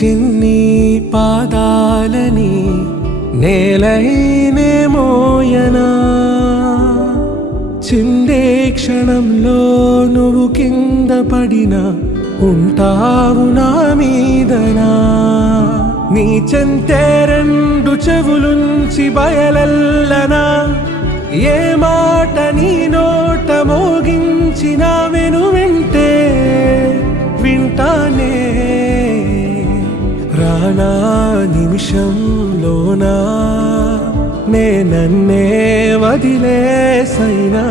చిన్ని పాదాలని నేలైనే మోయనా చిందే క్షణంలో నువ్వు కింద పడినా ఉంటావు నా మీదనా నీ చెంతే రెండు చెవులుంచి బయలల్లనా ఏ మాట నీ నోట మోగించిన వెను వింటే వింటానే రానా నిమిషంలోనా నే నన్నే వదిలేసైనా